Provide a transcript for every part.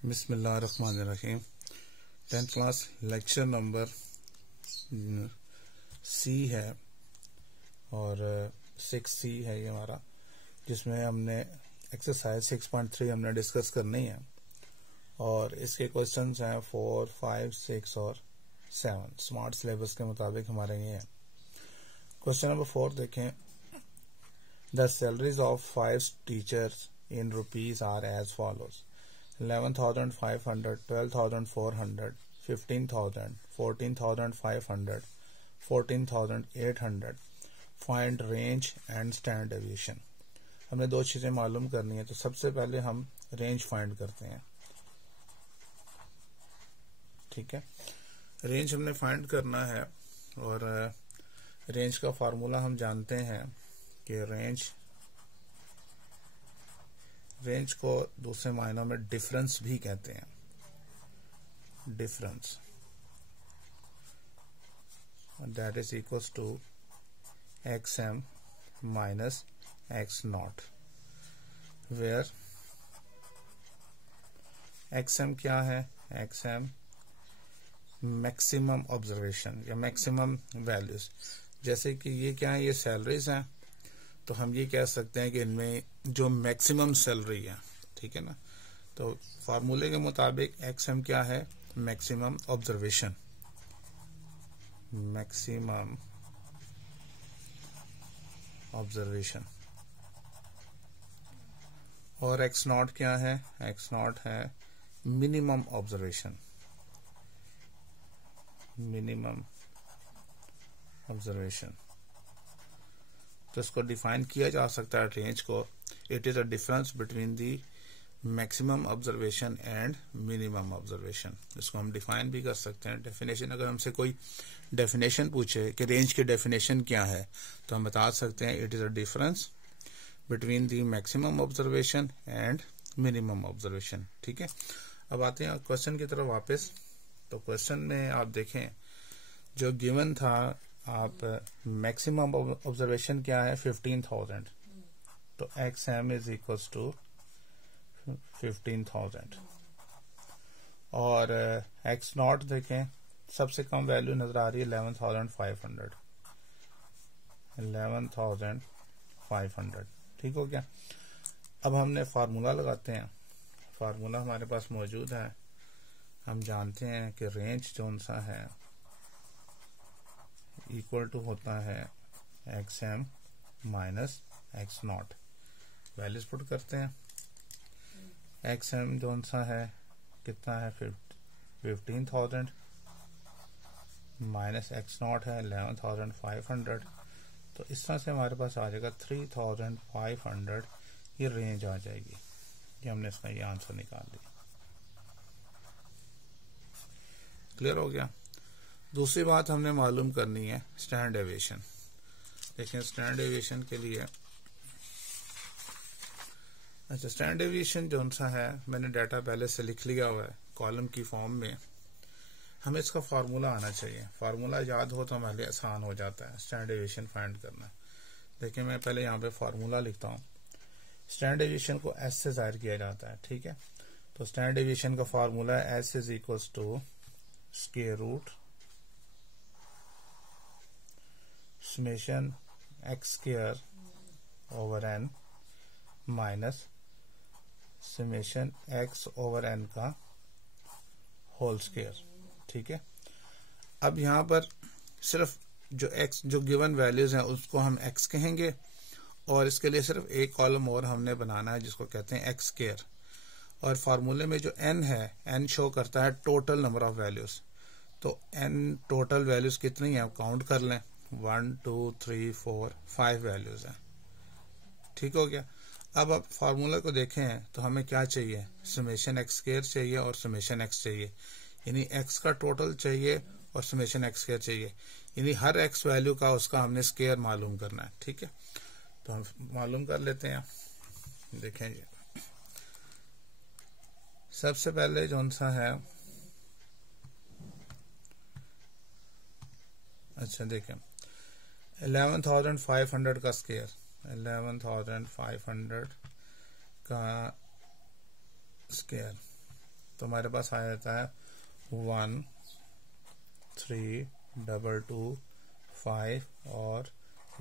बिस्मिल्लाहिर्रहमानिर्रहीम। 10th class lecture number C है और 6C है ये हमारा, जिसमें हमने एक्सरसाइज 6.3 हमने डिस्कस करनी है और इसके क्वेश्चंस हैं 4, 5, 6 और 7 स्मार्ट सिलेबस के मुताबिक हमारे ये हैं। क्वेश्चन नंबर 4 देखें। The salaries of 5 teachers in rupees are as follows: 11,500, 12,400, 15,000, 14,500, 14,800. Find range and standard deviation. हमने दो चीजें मालूम करनी है, तो सबसे पहले हम रेंज फाइंड करते हैं। ठीक है, रेंज हमने फाइंड करना है और रेंज का फार्मूला हम जानते हैं कि रेंज को दूसरे मायनों में डिफरेंस भी कहते हैं। Difference that is equals to XM minus X0, where XM क्या है? XM मैक्सिमम ऑब्जर्वेशन या मैक्सिमम वैल्यूज। जैसे कि ये क्या है, ये सैलरीज हैं, तो हम ये कह सकते हैं कि इनमें जो मैक्सिमम सैलरी है, ठीक है ना, तो फार्मूले के मुताबिक XM क्या है? Maximum observation, maximum observation. और X0 क्या है? X0 है मिनिमम ऑब्जर्वेशन, मिनिमम ऑब्जर्वेशन। तो इसको डिफाइन किया जा सकता है रेंज को, it is a difference between the maximum observation and minimum observation. इसको हम डिफाइन भी कर सकते हैं। डेफिनेशन, अगर हमसे कोई डेफिनेशन पूछे कि रेंज की डेफिनेशन क्या है, तो हम बता सकते हैं it is a difference between the maximum observation and minimum observation. ठीक है, अब आते हैं क्वेश्चन की तरफ वापस। तो क्वेश्चन में आप देखें, जो गिवन था, आप मैक्सिमम ऑब्जर्वेशन क्या है? 15,000, तो XM इज इक्वल्स टू 15,000 और X0 देखें, सबसे कम वैल्यू नजर आ रही है 11,500, 11,500। ठीक हो गया। अब हमने फार्मूला लगाते हैं। फार्मूला हमारे पास मौजूद है। हम जानते हैं कि रेंज जो सा है इक्वल टू होता है XM minus X0। Values put करते हैं। XM जो सा है कितना है? 15,000 माइनस X0 है 11,500, तो इस तरह से हमारे पास आ जाएगा 3,500। ये रेंज आ जाएगी। ये हमने इसका ये आंसर निकाल लिया। क्लियर हो गया। दूसरी बात हमने मालूम करनी है स्टैंडर्ड डेविएशन। देखिए, स्टैंडर्ड डेविएशन के लिए, अच्छा, स्टैंडर्ड डेविएशन जो सा है, मैंने डाटा पहले से लिख लिया हुआ है कॉलम की फॉर्म में। हमें इसका फार्मूला आना चाहिए। फार्मूला याद हो तो हमारे लिए आसान हो जाता है स्टैंडर्ड डेविएशन फाइंड करना। देखिए, मैं पहले यहाँ पे फार्मूला लिखता हूँ। स्टैंडर्ड डेविएशन को S से जाहिर किया जाता है। ठीक है, तो स्टैंडर्ड डेविएशन का फार्मूला है S is equals to square root summation X square over N minus summation X over N का होल स्क्वायर। ठीक है, अब यहां पर सिर्फ जो गिवन वैल्यूज हैं उसको हम X कहेंगे और इसके लिए सिर्फ एक कॉलम और हमने बनाना है जिसको कहते हैं X स्क्वायर। और फार्मूले में जो N है, N शो करता है टोटल नंबर ऑफ वैल्यूज। तो N टोटल वैल्यूज कितनी है आप काउंट कर लें। 1, 2, 3, 4, 5 वैल्यूज हैं। ठीक हो गया। अब आप फार्मूला को देखें तो हमें क्या चाहिए? समेशन X स्क्वायर चाहिए और समेशन X चाहिए, यानी X का टोटल चाहिए और समेशन X स्क्वायर चाहिए, यानी हर X वैल्यू का उसका हमने स्क्वायर मालूम करना है। ठीक है, तो हम मालूम कर लेते हैं। देखें जी, सबसे पहले जो सा है, अच्छा देखें, 11,500 का स्क्वायर, 11,500 का स्क्वायर तो हमारे पास आ जाता है 1 3 2 2 5 और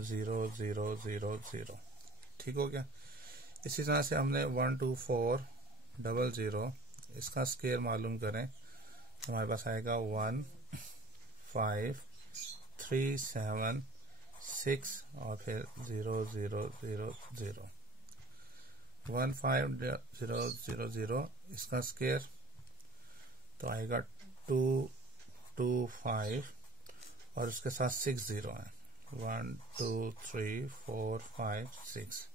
0 0 0 0। ठीक हो गया। इसी तरह से हमने 1 2 4 0 0 इसका स्केयर मालूम करें तो हमारे पास आएगा 1 5 3 7 6 और फिर 0 0 0 0। 1 5 0 0 0 इसका स्केयर तो आएगा 2 2 5 और उसके साथ 6 0 है। 1 2 3 4 5 6।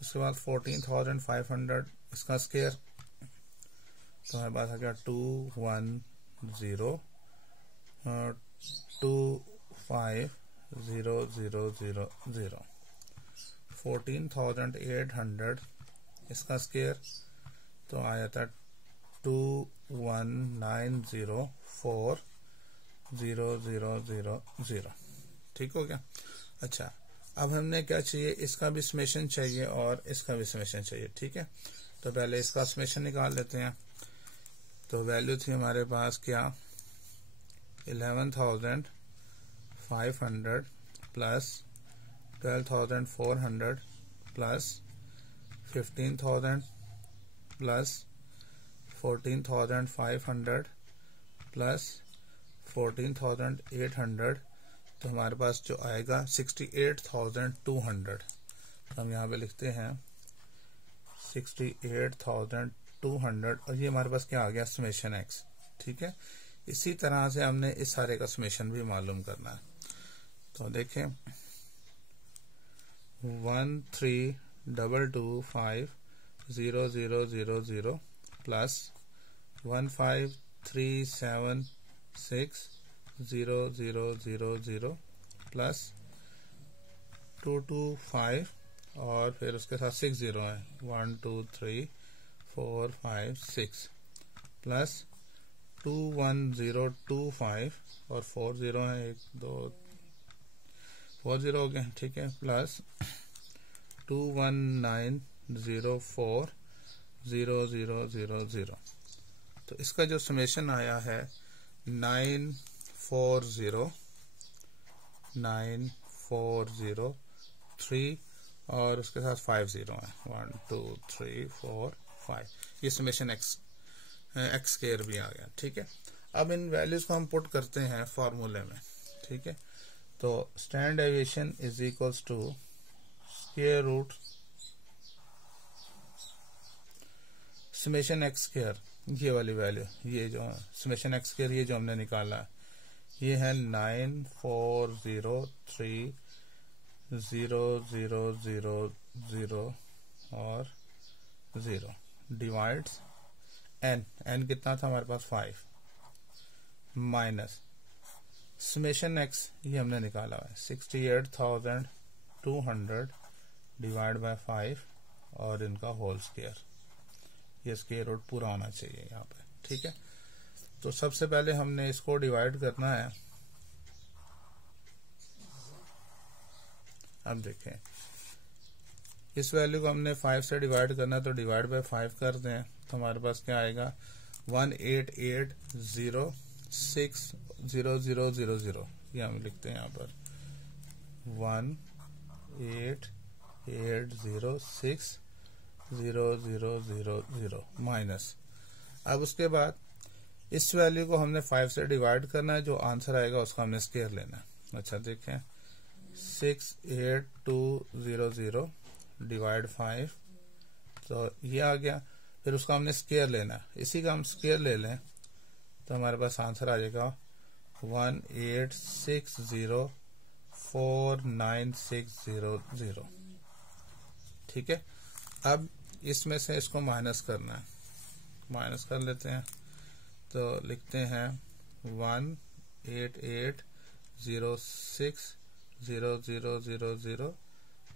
उसके बाद 14,500 इसका स्केयर तो हमारे पास आ गया 2 1 0 2 5 0 0 0 0। 14,800 इसका स्केयर तो आ जाता है 2 1 9 0 4 0 0 0 0। ठीक हो गया। अच्छा, अब हमने क्या चाहिए, इसका भी समेशन चाहिए और इसका भी समेशन चाहिए। ठीक है, तो पहले इसका समेशन निकाल लेते हैं। तो वैल्यू थी हमारे पास क्या, 11,500 प्लस 12,400 प्लस 15,000 प्लस 14,500 प्लस 14,800 तो हमारे पास जो आएगा 68,200। तो हम यहाँ पे लिखते हैं 68,200 और ये हमारे पास क्या आ गया, समेशन एक्स। ठीक है, इसी तरह से हमने इस सारे का समेशन भी मालूम करना है। तो देखें 1 3 2 2 5 0 0 0 0 प्लस 1 5 3 7 6 0 0 0 0 प्लस 2 2 5 और फिर उसके साथ 6 0 है। 1 2 3 4 5 6 प्लस 2 1 0 2 5 और 4 0 है, 1 2 4 0 हो गए। ठीक है, प्लस 2 1 9 0 4 0 0 0 0। तो इसका जो समेशन आया है 940,940,3 और उसके साथ 5 0 है। 1 2 3 4 5। ये समेशन एक्स स्केयर भी आ गया। ठीक है, अब इन वैल्यूज को हम पुट करते हैं फॉर्मूले में। ठीक है, तो standard deviation is equals to square root summation x square, ये वाली वैल्यू, ये जो समेशन एक्स स्क्वायर ये जो हमने निकाला है ये है 9403000 और 0 डिवाइड्स एन कितना था हमारे पास 5 माइनस समेशन एक्स ये हमने निकाला है 68,200 डिवाइड बाय 5 और इनका होल स्क्वायर, ये स्क्वायर रूट पूरा होना चाहिए यहाँ पे। ठीक है, तो सबसे पहले हमने इसको डिवाइड करना है। अब देखें इस वैल्यू को हमने 5 से डिवाइड करना है तो डिवाइड बाय 5 कर दें तो हमारे पास क्या आएगा 188060000। ये हम लिखते हैं यहाँ पर 188060000 माइनस। अब उसके बाद इस वैल्यू को हमने 5 से डिवाइड करना है, जो आंसर आएगा उसका हमने स्क्वायर लेना है। अच्छा देखें 68200 डिवाइड 5 तो ये आ गया, फिर उसका हमने स्क्वायर लेना है। इसी का हम स्क्वायर ले लें तो हमारे पास आंसर आ जाएगा 186049600। ठीक है, अब इसमें से इसको माइनस करना है, माइनस कर लेते हैं तो लिखते हैं 188060000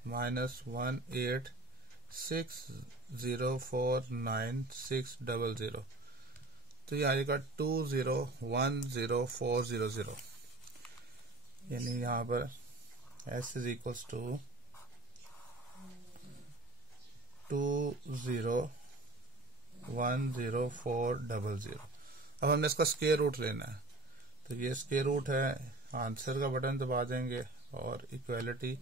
माइनस 186049600 तो ये आएगा 2010400। यानी यहाँ पर S इज इक्वल्स टू 20 10400। अब हमने इसका स्क्वायर रूट लेना है, तो ये स्क्वायर रूट है, आंसर का बटन दबा देंगे और इक्वालिटी,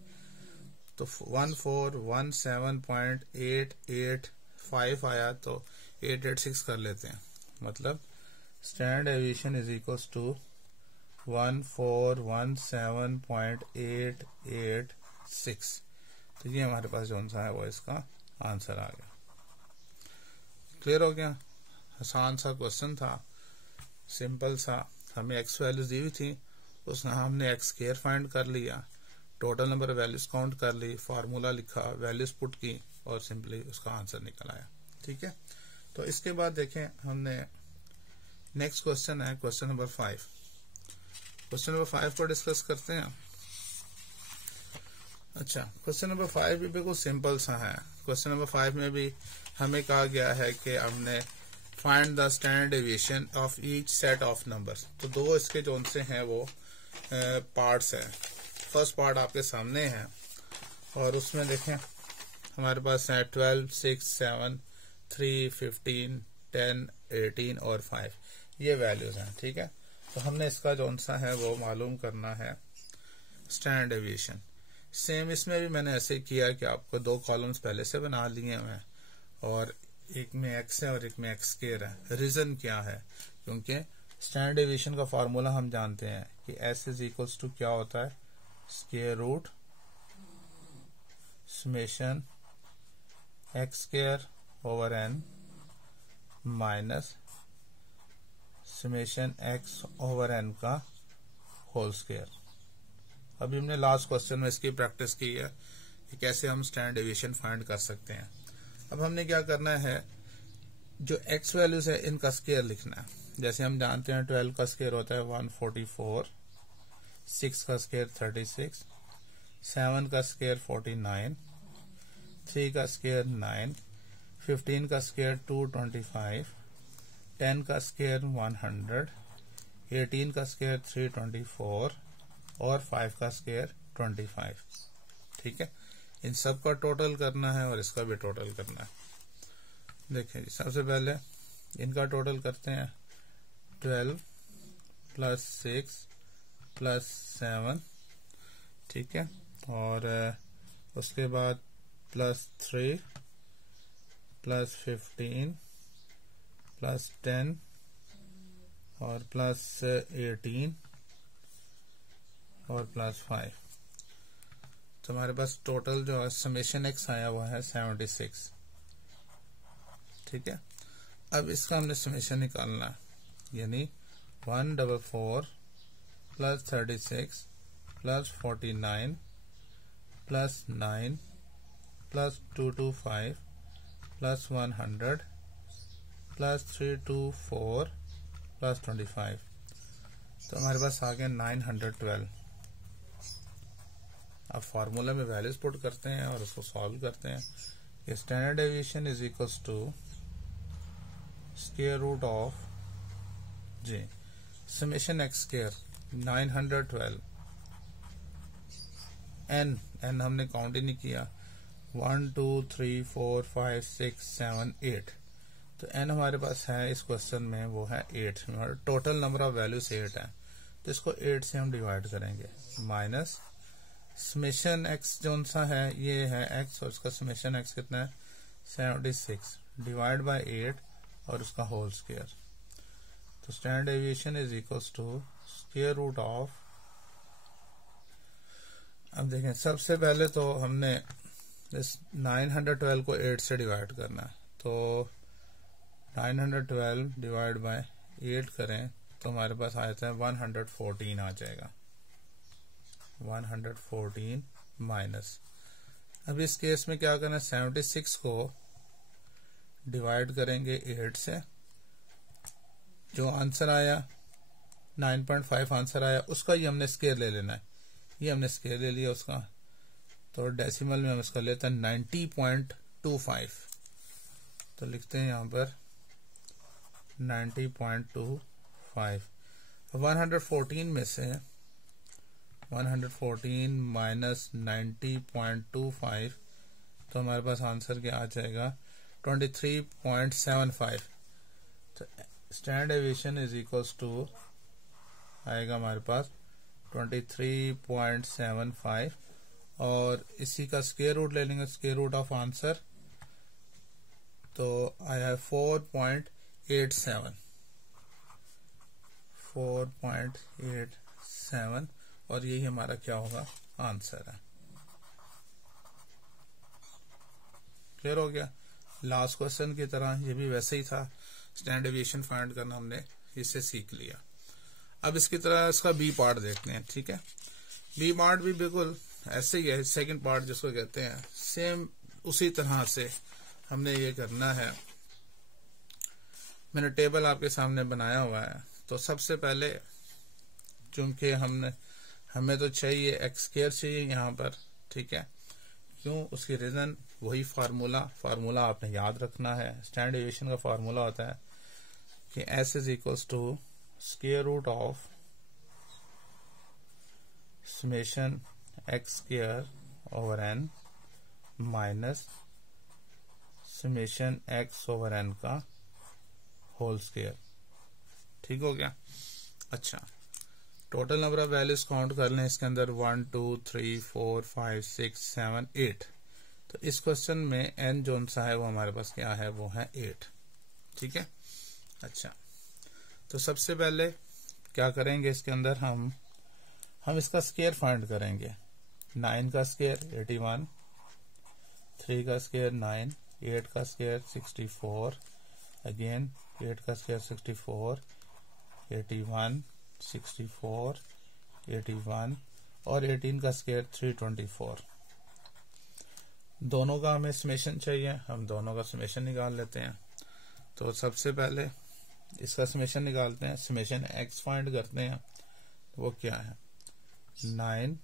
तो 1417.885 आया, तो 886 कर लेते हैं। मतलब standard deviation is equals to 1417.886। तो ये हमारे पास जो सा है वो इसका आंसर आ गया। क्लियर हो गया? आसान सा क्वेश्चन था, सिंपल सा। हमें एक्स वैल्यूज दी हुई थी, उसमें हमने एक्स स्क्वायर फाइंड कर लिया, टोटल नंबर वैल्यूज काउंट कर ली, फार्मूला लिखा, वैल्यूज पुट की और सिंपली उसका आंसर निकल आया। ठीक है, तो इसके बाद देखें हमने नेक्स्ट क्वेश्चन है क्वेश्चन नंबर 5। क्वेश्चन नंबर 5 को डिस्कस करते हैं। अच्छा, क्वेश्चन नंबर 5 भी बिल्कुल सिंपल सा है। क्वेश्चन नंबर 5 में भी हमें कहा गया है कि हमने find the standard deviation of each set of numbers. तो दो इसके जो से हैं वो पार्ट्स हैं। फर्स्ट पार्ट आपके सामने है और उसमें देखें हमारे पास है 12, 6, 7, 3, 15, 10, 18 और 5 ये वैल्यूज हैं। ठीक है, तो हमने इसका जो सा है वो मालूम करना है स्टैंडर्ड डेविएशन। सेम इसमें भी मैंने ऐसे किया कि आपको दो कॉलम्स पहले से बना लिए हैं और एक में एक्स है और एक में एक्स स्क्वायर है। रीजन क्या है? क्योंकि स्टैंडर्ड डेविएशन का फॉर्मूला हम जानते हैं कि एस इज इक्वल्स टू क्या होता है, square root summation x square over n minus summation x over n का होल स्क्वायर। अभी हमने लास्ट क्वेश्चन में इसकी प्रैक्टिस की है कि कैसे हम स्टैंडर्ड डेविएशन फाइंड कर सकते हैं। अब हमने क्या करना है, जो एक्स वैल्यूज है इनका स्क्वायर लिखना है। जैसे हम जानते हैं 12 का स्क्वायर होता है 144, 6 का स्क्वायर 36, 7 का स्क्वायर 49, 3 का स्क्वायर 9, 15 का स्क्वायर 225, 10 का स्क्वायर 100, 18 का स्क्वायर 324 और 5 का स्क्वायर 25। ठीक है, इन सब का टोटल करना है और इसका भी टोटल करना है। देखिए जी, सबसे पहले इनका टोटल करते हैं 12 प्लस 6 प्लस 7। ठीक है, और उसके बाद प्लस 3 प्लस 15 प्लस 10 और प्लस 18 और प्लस 5। तो हमारे पास टोटल जो है समेशन एक्स आया हुआ है 76। ठीक है, अब इसका हमने समेशन निकालना है, यानी 144 plus 36 plus 49 plus 9 plus 225 plus 100 plus 324 plus 25। तो हमारे पास आ गया 912। अब फॉर्मूला में वैल्यूज पुट करते हैं और उसको सॉल्व करते हैं। Standard deviation is equals to square root of जी समेशन एक्स स्क्वायर 912 एन हमने काउंट ही नहीं किया, 1 2 3 4 5 6 7 8। तो एन हमारे पास है इस क्वेश्चन में वो है 8। टोटल नंबर ऑफ वैल्यूज 8 है, तो इसको 8 से हम डिवाइड करेंगे, माइनस समेशन एक्स जो सा है ये है एक्स और इसका समेशन एक्स कितना है 76 डिवाइड बाय 8 और उसका होल स्क्वायर। तो standard deviation is equals to square root of, अब देखें सबसे पहले तो हमने इस 912 को 8 से डिवाइड करना है, तो 912 डिवाइड बाय 8 करें तो हमारे पास आ जाता है 114 आ जाएगा, 114 माइनस। अब इस केस में क्या करना है, 76 को डिवाइड करेंगे 8 से, जो आंसर आया 9.5 आंसर आया उसका ही हमने स्क्वायर ले लेना है। ये हमने स्क्वायर ले लिया उसका, तो डेसिमल में हम इसका लेते हैं 90.25। तो लिखते हैं यहाँ पर 90.25। 114 में से 114 माइनस 90.25, तो हमारे पास आंसर क्या आ जाएगा 23.75, तो standard deviation is equals to आएगा हमारे पास 23.75 और इसी का स्क्वायर रूट ले लेंगे, स्क्वायर रूट ऑफ आंसर तो आया है 4.87 और यही हमारा क्या होगा आंसर है। क्लियर हो गया। लास्ट क्वेश्चन की तरह ये भी वैसे ही था, स्टैंडर्ड डेविएशन फाइंड करना हमने इससे सीख लिया। अब इसकी तरह इसका बी पार्ट देखते हैं। ठीक है, बी पार्ट भी बिल्कुल ऐसे ही है, सेकंड पार्ट जिसको कहते हैं, सेम उसी तरह से हमने ये करना है। मैंने टेबल आपके सामने बनाया हुआ है। तो सबसे पहले चूंकि हमें तो चाहिए एक्स स्क्वायर चाहिए यहाँ पर, ठीक है, क्यों, उसकी रीजन वही फार्मूला आपने याद रखना है। स्टैंडर्ड डेविएशन का फार्मूला होता है कि S is equals to square root of summation x square over n minus summation x over n का होल स्क्वायर। ठीक हो गया। अच्छा, total number of values count कर लें इसके अंदर 1 2 3 4 5 6 7 8। तो इस क्वेश्चन में एन जोन सा है वो हमारे पास क्या है, वो है 8। ठीक है। अच्छा, तो सबसे पहले क्या करेंगे, इसके अंदर हम इसका स्क्वायर फाइंड करेंगे। 9 का स्क्वायर 81, 3 का स्क्वायर 9, 8 का स्क्वायर 64, अगेन 8 का स्क्वायर 64, 81, 64, 81 और 18 का स्क्वायर 324। दोनों का हमें समेशन चाहिए, हम दोनों का समेशन निकाल लेते हैं। तो सबसे पहले इसका समेशन निकालते हैं, समेशन एक्स फाइंड करते हैं। वो क्या है, 9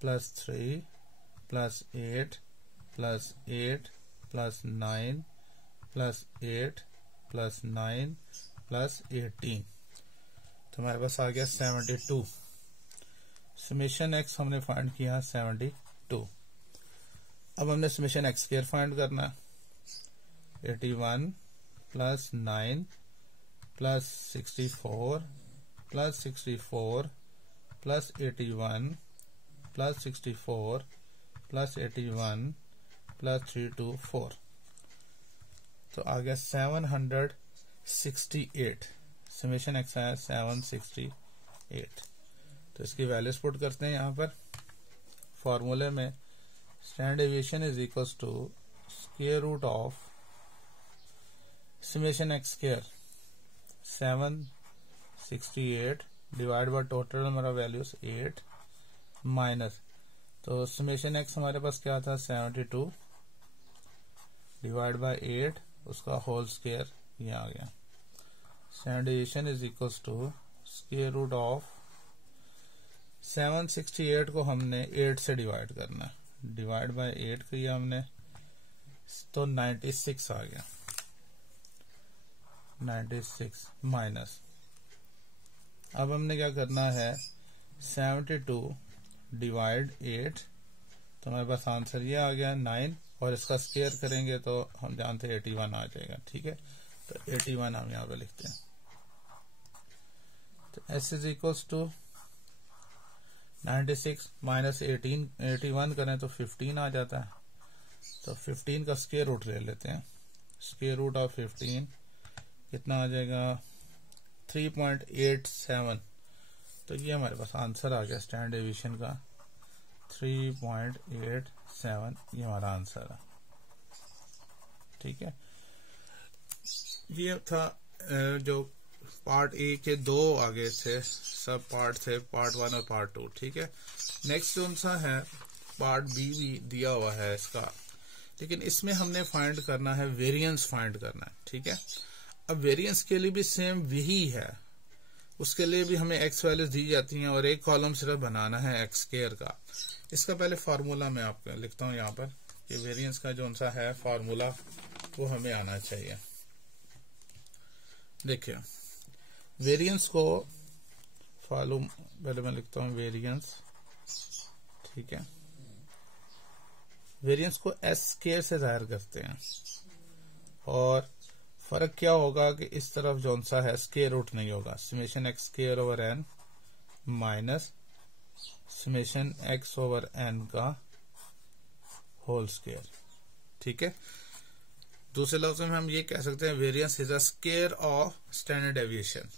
plus 3 plus 8 plus 8 plus 9 plus 8 plus 9 plus 18, तो हमारे पास आ गया 72। समेशन एक्स हमने फाइंड किया 72। अब हमने समेशन एक्स स्क्वायर फाइंड करना है। 81 plus 9 plus 64 plus 64 plus 81 plus 64 plus 81 plus 324, तो आ गया 768। समेशन एक्स आया 768। तो इसकी वैल्यूज पुट करते हैं यहाँ पर फॉर्मूले में। Standard deviation is equals to square root of summation x square 768 divide by total number of values 8 minus, तो समेशन एक्स हमारे पास क्या था 72 डिवाइड बाय 8 उसका होल स्क्वायर, ये आ गया। Standard deviation is equals to square root of 768 को हमने 8 से डिवाइड करना है, डिवाइड बाय 8 किया हमने तो 96 आ गया। 96 माइनस, अब हमने क्या करना है 72 डिवाइड 8, तो हमारे पास आंसर ये आ गया 9 और इसका स्क्वायर करेंगे तो हम जानते हैं 81 आ जाएगा। ठीक है, तो 81 हम यहाँ पे लिखते हैं। तो s is equals to 96 minus 81 करें तो 15 आ जाता है। तो 15 का स्क्वायर रूट ले लेते हैं। स्क्वायर रूट ऑफ 15 कितना आ जाएगा 3.87। तो ये हमारे पास आंसर आ गया स्टैंडर्ड डेविएशन का 3.87, ये हमारा आंसर है। ठीक है, ये था जो पार्ट ए के दो आगे थे, सब पार्ट थे, पार्ट 1 और पार्ट 2। ठीक है, नेक्स्ट जो सा है पार्ट बी भी दिया हुआ है इसका, लेकिन इसमें हमने फाइंड करना है, वेरिएंस फाइंड करना है। ठीक है, अब वेरिएंस के लिए भी सेम वही है, उसके लिए भी हमें एक्स वैल्यूज दी जाती हैं और एक कॉलम सिर्फ बनाना है एक्स स्क्वायर का। इसका पहले फार्मूला मैं आपको लिखता हूं यहाँ पर कि वेरिएंस का जो सा है फार्मूला वो हमें आना चाहिए। देखिए, वेरिएंस को पहले मैं लिखता हूं वेरिएंस। ठीक है, वेरिएंस को एस स्क्वायर से जाहिर करते हैं। और फर्क क्या होगा कि इस तरफ जो सा है स्क्वायर रूट नहीं होगा, summation x square over n minus summation x over n का होल स्क्वायर। ठीक है, दूसरे लफ्ज़ों में हम ये कह सकते हैं variance is a square of standard deviation.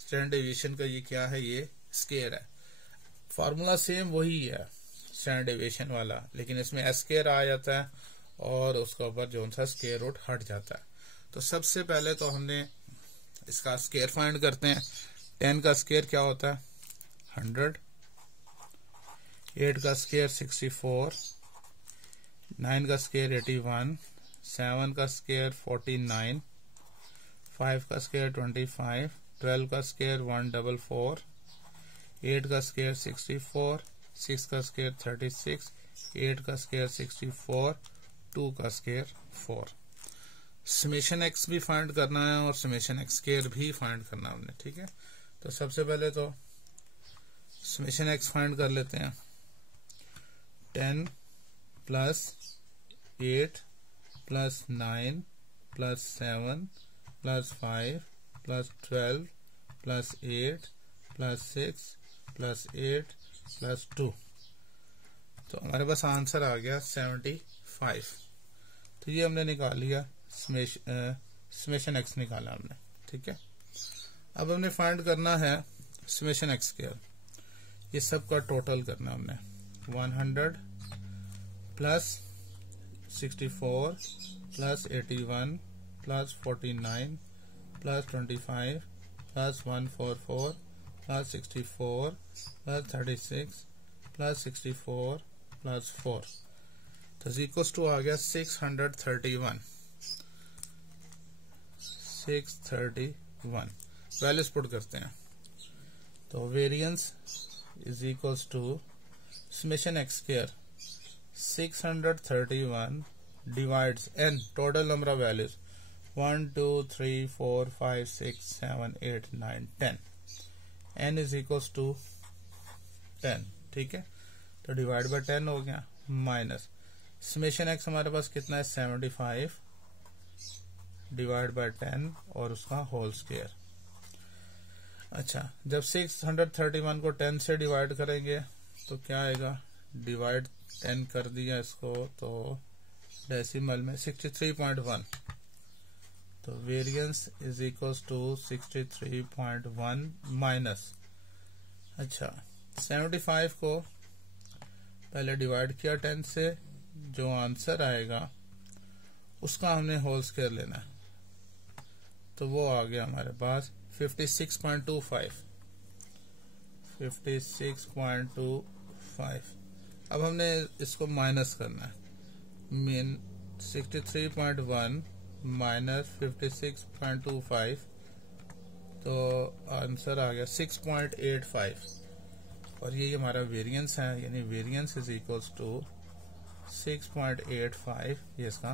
Standard deviation का ये क्या है, ये स्क्वायर है। फार्मूला सेम वही है स्टैंडर्ड डेविएशन वाला, लेकिन इसमें एस स्क्वायर आ जाता है और उसके ऊपर जो सा स्क्वायर रूट हट जाता है। तो सबसे पहले तो हमने इसका स्क्वायर फाइंड करते हैं। 10 का स्क्वायर क्या होता है 100, 8 का स्क्वायर 64, 9 का स्क्वायर 81, 7 का स्क्वायर 49, 5 का स्क्वायर 25, 12 का स्क्वायर 144, 8 का स्क्वायर 64, 6 का स्क्वायर 36, 8 का स्क्वायर 64, 2 का स्क्वायर 4। समेशन एक्स भी फाइंड करना है और समेशन एक्स स्क्वायर भी फाइंड करना है हमने। ठीक है, तो सबसे पहले तो समेशन एक्स फाइंड कर लेते हैं। 10 plus 8 plus 9 plus 7 plus 5 plus 12 plus 8 plus 6 plus 8 plus 2, तो हमारे पास आंसर आ गया 75। तो ये हमने निकाल लिया, समेशन एक्स निकाला हमने। ठीक है, अब हमने फाइंड करना है समेशन एक्स स्क्वायर। ये सब का टोटल करना हमने 100 plus 64 plus 81 plus 49 plus 25 plus 144 plus 64 plus 36 plus 64 plus 4, तो इक्वल्स टू आ गया 631। वैल्यूज पुट करते हैं, तो variance is equals to summation x square 631 divides n, total number of values 1 2 3 4 5 6 7 8 9 10, N is equals to 10। ठीक है, तो डिवाइड बाय 10 हो गया, माइनस समेशन एक्स हमारे पास कितना है 75 डिवाइड बाय 10 और उसका होल स्क्वायर। अच्छा, जब 631 को 10 से डिवाइड करेंगे तो क्या आएगा, डिवाइड 10 कर दिया इसको तो डेसिमल में 63.1, तो variance is equals to 63.1 minus, अच्छा 75 को पहले डिवाइड किया 10 से, जो आंसर आएगा उसका हमने होल स्क्वायर लेना है, तो वो आ गया हमारे पास 56.25। अब हमने इसको माइनस करना है, मीन 63.1 माइनस 56.25, तो आंसर आ गया 6.85, और ये हमारा वेरिएंस है, यानी वेरिएंस इज इक्वल्स टू 6.85, ये इसका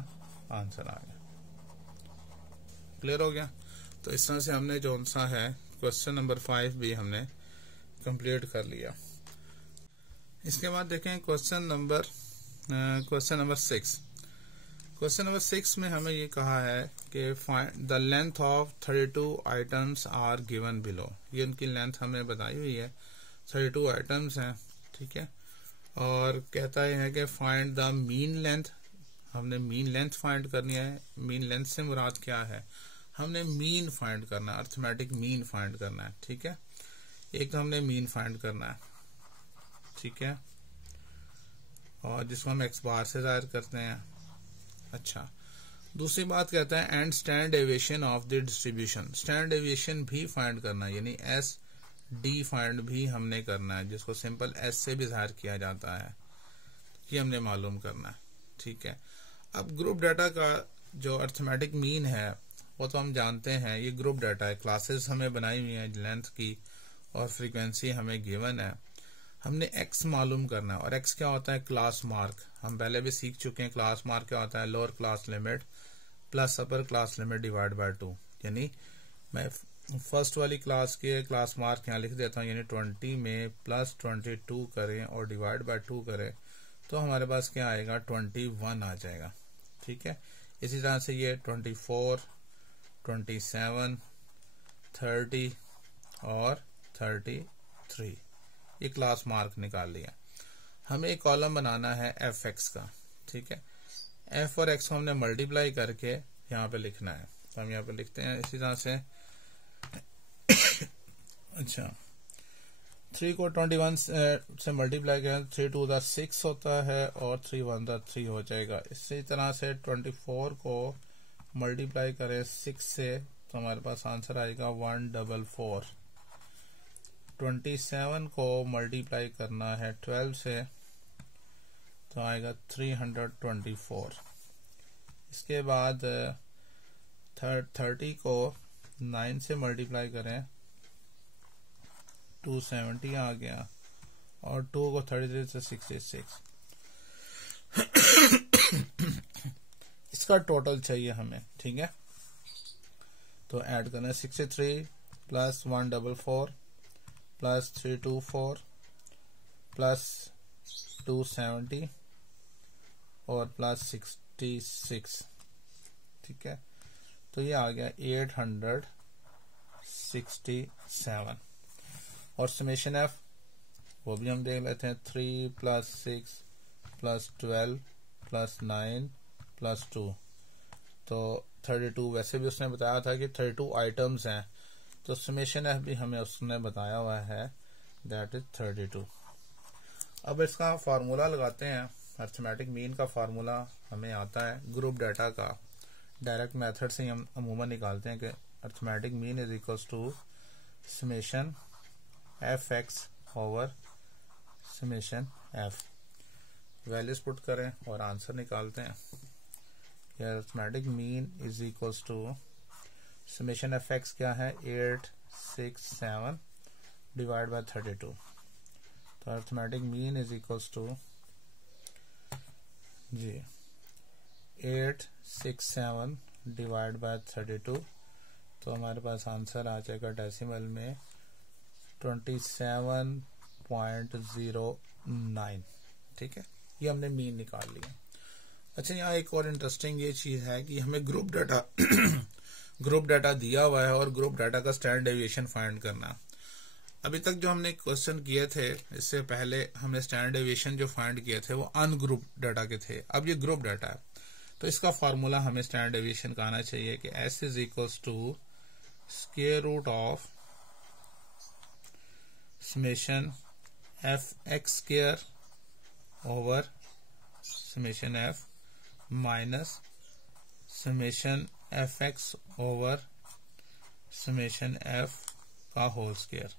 आंसर आ गया। क्लियर हो गया। तो इस तरह से हमने जो सा है क्वेश्चन नंबर 5 भी हमने कंप्लीट कर लिया। इसके बाद देखें क्वेश्चन नंबर 6। क्वेश्चन नंबर 6 में हमें ये कहा है कि the length of 32 items are given below. ये उनकी लेंथ हमें बताई हुई है, 32 आइटम्स हैं। ठीक है, और कहता है कि फाइंड द मीन लेंथ। हमने मीन लेंथ फाइंड करनी है। मीन लेंथ से मुराद क्या है, हमने मीन फाइंड करना है, अर्थमेटिक मीन फाइंड करना है। ठीक है, एक तो हमने मीन फाइंड करना है, ठीक है, और जिसको हम एक्स बार से जाहिर करते हैं। अच्छा, दूसरी बात कहता है and standard deviation of the distribution. Standard deviation भी फाइंड करना है, यानी एस डी फाइंड भी हमने करना है, जिसको सिंपल एस से भी जाहिर किया जाता है, ये हमने मालूम करना है। ठीक है, अब ग्रुप डाटा का जो अर्थमेटिक मीन है वो तो हम जानते हैं, ये ग्रुप डाटा है, क्लासेस हमें बनाई हुई है लेंथ की और फ्रीक्वेंसी हमें गिवन है। हमने एक्स मालूम करना है, और एक्स क्या होता है, क्लास मार्क। हम पहले भी सीख चुके हैं, क्लास मार्क क्या होता है, lower class limit plus upper class limit divide by 2। यानी मैं फर्स्ट वाली क्लास के क्लास मार्क यहाँ लिख देता हूँ, यानी 20 में प्लस 22 करें और डिवाइड बाय 2 करें तो हमारे पास क्या आएगा, 21 आ जाएगा। ठीक है, इसी तरह से ये 24, 27, 30 और 33 ये क्लास मार्क निकाल लिया। हमें एक कॉलम बनाना है एफ एक्स का, ठीक है। एफ और एक्स को हमने मल्टीप्लाई करके यहाँ पे लिखना है, तो हम यहाँ पे लिखते हैं इसी तरह से। अच्छा, 3 को 21 से मल्टीप्लाई करें, 3 2 दा 6 होता है और 3 1 दा 3 हो जाएगा। इसी तरह से 24 को मल्टीप्लाई करें 6 से, तो हमारे पास आंसर आएगा 144। 27 को मल्टीप्लाई करना है 12 से, तो आएगा 324। इसके बाद 30 को 9 से मल्टीप्लाई करें, 270 आ गया, और 2 को 33 से 66। इसका टोटल चाहिए हमें, ठीक है। तो ऐड करना है 63 प्लस 144 प्लस 324 प्लस 270 और प्लस 66, ठीक है। तो ये आ गया 867। और समेशन एफ वो भी हम देख लेते हैं, 3 प्लस 6 प्लस 12 प्लस 9 प्लस 2, तो 32। वैसे भी उसने बताया था कि 32 आइटम्स हैं, तो समेशन एफ भी हमें उसने बताया हुआ है, दैट इज 32। अब इसका फार्मूला लगाते हैं। अरिथमेटिक मीन का फार्मूला हमें आता है ग्रुप डाटा का, डायरेक्ट मेथड से हम अमूमन निकालते हैं कि arithmetic mean is equals to summation f x over summation f. Values put करें और आंसर निकालते हैं। Arithmetic mean is equals to summation f x क्या है, 867 डिवाइड बाय 32। तो arithmetic mean is equals to जी 867 डिवाइड बाय 32, तो हमारे पास आंसर आ जाएगा डेसिमल में 27.09, ठीक है। ये हमने मीन निकाल लिया। अच्छा, यहाँ एक और इंटरेस्टिंग ये चीज है कि हमें ग्रुप डाटा दिया हुआ है और ग्रुप डाटा का स्टैंडर्ड डेविएशन फाइंड करना। अभी तक जो हमने क्वेश्चन किए थे, इससे पहले हमने स्टैंडर्ड डेविएशन जो फाइंड किए थे वो अनग्रुप डाटा के थे। अब ये ग्रुप डाटा है, तो इसका फार्मूला हमें स्टैंडर्ड डेविएशन का आना चाहिए कि S is equals to square root of summation f x square over summation f minus summation f x over summation f का होल स्क्वायर।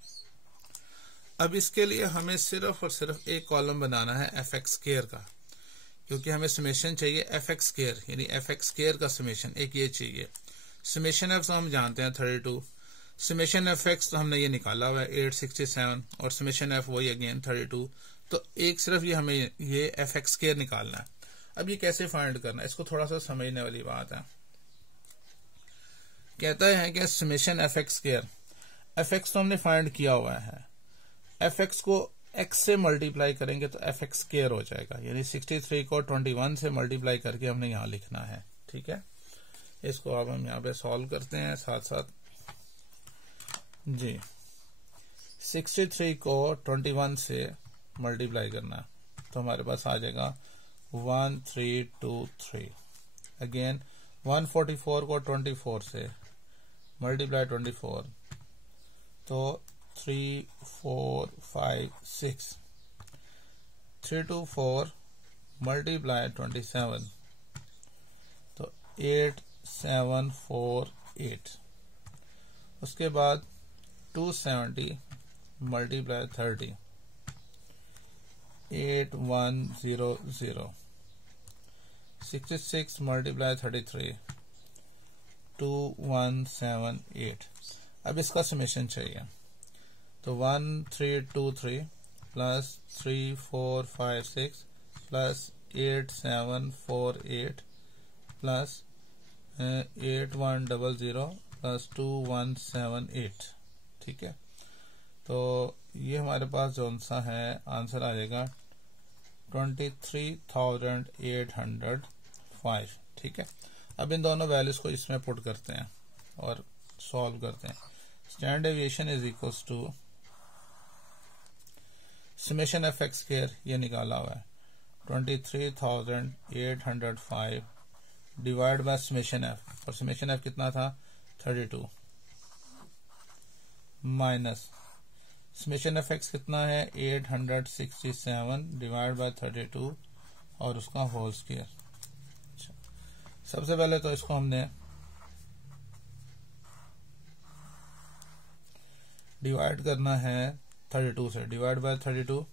अब इसके लिए हमें सिर्फ और सिर्फ एक कॉलम बनाना है एफ एक्स स्क्वायर का, क्योंकि हमें समेशन चाहिए एफ एक्स स्क्वायर, यानी एफ एक्स स्क्वायर का समेशन एक ये चाहिए। समेशन एफ तो हम जानते हैं 32, समेशन एफ एक्स तो हमने ये निकाला हुआ है 867, और समेशन एफ वही अगेन 32। तो एक सिर्फ ये हमें ये एफ एक्स स्क्वायर निकालना है। अब ये कैसे फाइंड करना है, इसको थोड़ा सा समझने वाली बात है। कहता है कि summation f x square, F x तो हमने फाइंड किया हुआ है, एफ एक्स को एक्स से मल्टीप्लाई करेंगे तो एफ एक्स स्क्वायर हो जाएगा, यानी 63 को 21 से मल्टीप्लाई करके हमने यहाँ लिखना है, ठीक है। इसको अब हम यहाँ पे सॉल्व करते हैं साथ साथ जी। 63 को 21 से मल्टीप्लाई करना, तो हमारे पास आ जाएगा 1323। अगेन 144 को 24 से मल्टीप्लाई 24, तो 3456। 324 मल्टीप्लाई 27, तो 8748। उसके बाद 270 मल्टीप्लाई 30, 8100। 66 मल्टीप्लाई 33, 2178। अब इसका समेशन चाहिए, तो 1323 प्लस 3456 प्लस 8748 प्लस 8100 प्लस 2178, ठीक है। तो ये हमारे पास जो सा है आंसर आ जाएगा 23,805, ठीक है। अब इन दोनों वैल्यूज को इसमें पुट करते हैं और सॉल्व करते हैं। Standard deviation is equals to summation f x square, ये निकाला हुआ है 23,805 डिवाइड बाय समेशन एफ, और समेशन एफ कितना था 32 माइनस समेशन एफ एक्स कितना है 867 डिवाइड बाय 32 और उसका होल स्क्वायर। सबसे पहले तो इसको हमने डिवाइड करना है 32 से, डिवाइड बाय 32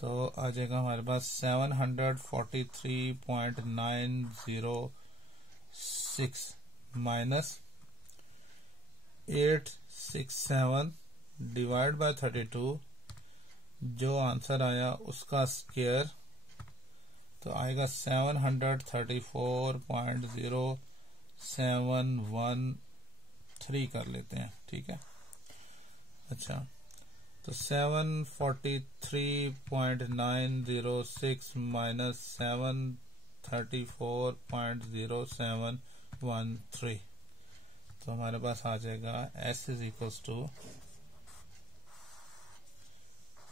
तो आ जाएगा हमारे पास 743.906 माइनस 867 डिवाइड बाय 32, जो आंसर आया उसका स्क्वायर तो आएगा 734.0713 कर लेते हैं, ठीक है। अच्छा, तो 743.906 माइनस 734.0713, तो हमारे पास आ जाएगा S इज इक्वल्स टू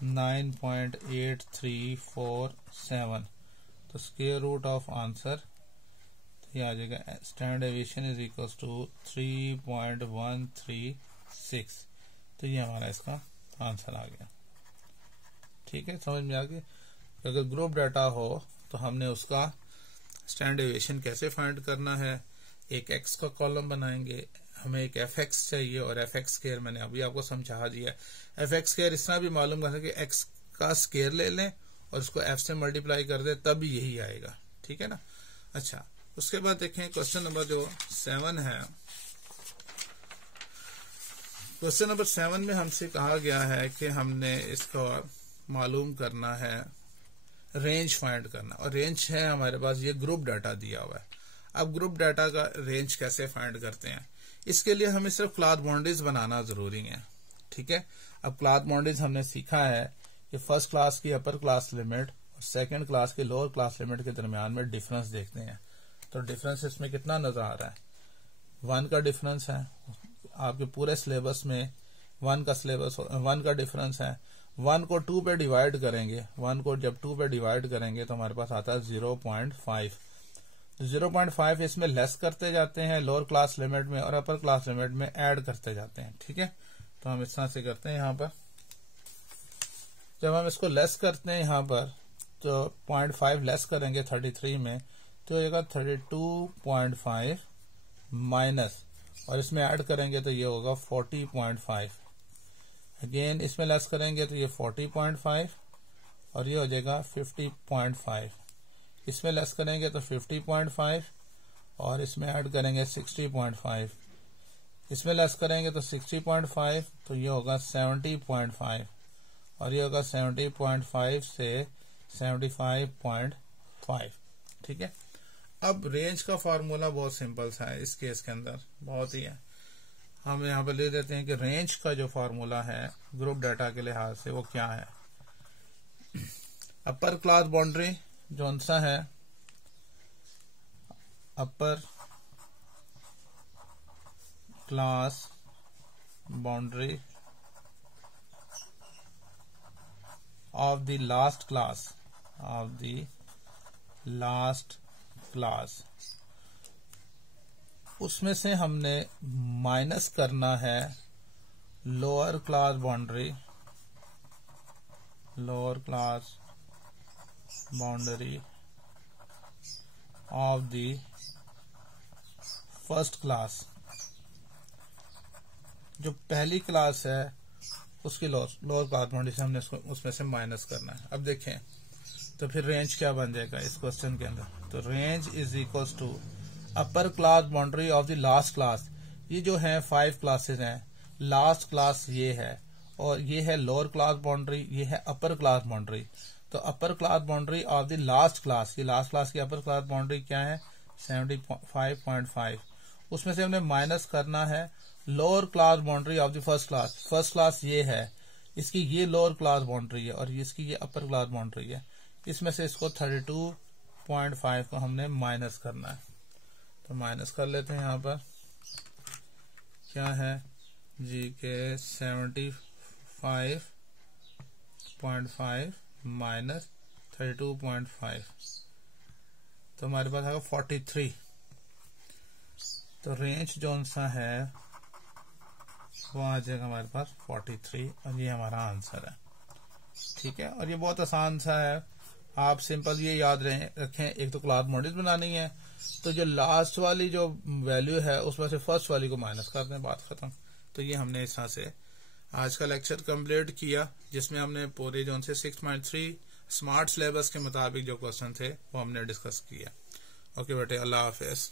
9.8347, तो स्क्वायर रूट ऑफ आंसर तो ये आ जाएगा standard deviation is equals to 3.136, तो ये हमारा इसका आंसर आ गया। ठीक है, समझ में आ गया। अगर ग्रुप डाटा हो तो हमने उसका स्टैंडर्ड डेविएशन कैसे फाइंड करना है। एक एक्स का कॉलम बनाएंगे, हमें एक एफ एक्स चाहिए और एफ एक्स स्क्वायर मैंने अभी आपको समझा दिया। एफ एक्स स्क्वायर इस तरह भी मालूम कर सके एक्स का स्क्वायर ले लें और उसको एफ से मल्टीप्लाई कर दे, तब यही आएगा, ठीक है ना। अच्छा, उसके बाद देखें क्वेश्चन नंबर जो 7 है। क्वेश्चन नंबर 7 में हमसे कहा गया है कि हमने इसको मालूम करना है, रेंज फाइंड करना, और रेंज है हमारे पास ये ग्रुप डाटा दिया हुआ है। अब ग्रुप डाटा का रेंज कैसे फाइंड करते हैं, इसके लिए हमें सिर्फ क्लॉथ बाउंड्रीज बनाना जरूरी है, ठीक है। अब क्लॉथ बाउंड्रीज हमने सीखा है कि फर्स्ट क्लास की अपर क्लास लिमिट और सेकंड क्लास की लोअर क्लास लिमिट के दरमियान में डिफरेंस देखते हैं। तो डिफरेंस इसमें कितना नजर आ रहा है, 1 का डिफरेंस है। आपके पूरे सिलेबस में 1 का डिफरेंस है। 1 को 2 पे डिवाइड करेंगे, 1 को जब 2 पे डिवाइड करेंगे तो हमारे पास आता है 0.5। 0.5 इसमें लेस करते जाते हैं लोअर क्लास लिमिट में और अपर क्लास लिमिट में ऐड करते जाते हैं, ठीक है। तो हम इस तरह से करते हैं। यहाँ पर जब हम इसको लेस करते हैं यहाँ पर तो 0.5 लेस करेंगे 33 में तो ये होगा 32.5 माइनस, और इसमें ऐड करेंगे तो ये होगा 40.5। अगेन इसमें लेस करेंगे तो ये 40.5 और ये हो जाएगा 50.5। इसमें लेस करेंगे तो 50.5 और इसमें ऐड करेंगे 60.5। इसमें लेस करेंगे तो 60.5 तो ये होगा 70.5 और ये होगा 70.5 से 75.5, ठीक है। अब रेंज का फार्मूला बहुत सिंपल सा है इस केस के अंदर, बहुत ही है। हम यहाँ पे ले देते हैं कि रेंज का जो फार्मूला है ग्रुप डाटा के लिहाज से वो क्या है। अपर क्लास बाउंड्री जो सा है, अपर class boundary of the last class, उसमें से हमने माइनस करना है lower class boundary of the first class. जो पहली क्लास है उसकी लोअर क्लास बाउंड्री से हमने उसमें से माइनस करना है। अब देखें तो फिर रेंज क्या बन जाएगा इस क्वेश्चन के अंदर। तो range is equals to upper class boundary of the last class. ये जो है 5 क्लासेस हैं, लास्ट क्लास ये है और ये है लोअर क्लास बाउंड्री, ये है अपर क्लास बाउंड्री। तो upper class boundary of the last class, ये लास्ट क्लास की अपर क्लास बाउंड्री क्या है 75.5। उसमें से हमने माइनस करना है lower class boundary of the first class. First class ये है, इसकी ये लोअर क्लास बाउंड्री है और इसकी ये अपर क्लास बाउंड्री है। इसमें से इसको 32.5 को हमने माइनस करना है। तो माइनस कर लेते हैं यहाँ पर क्या है जी के 75.5 माइनस 32.5 तो हमारे पास आएगा 43। तो रेंज जोन सा है वो आ जाएगा हमारे पास 43 और ये हमारा आंसर है। ठीक है, और ये बहुत आसान सा है, आप सिंपल ये याद रखें, एक तो क्लॉथ मॉडल बनानी है, तो जो लास्ट वाली जो वैल्यू है उसमें से फर्स्ट वाली को माइनस कर दें, बात खत्म। तो ये हमने इस तरह से आज का लेक्चर कंप्लीट किया, जिसमें हमने पूरे जोन से 6.3 स्मार्ट सिलेबस के मुताबिक जो क्वेश्चन थे वो हमने डिस्कस किया। ओके बेटे, अल्लाह हाफिज।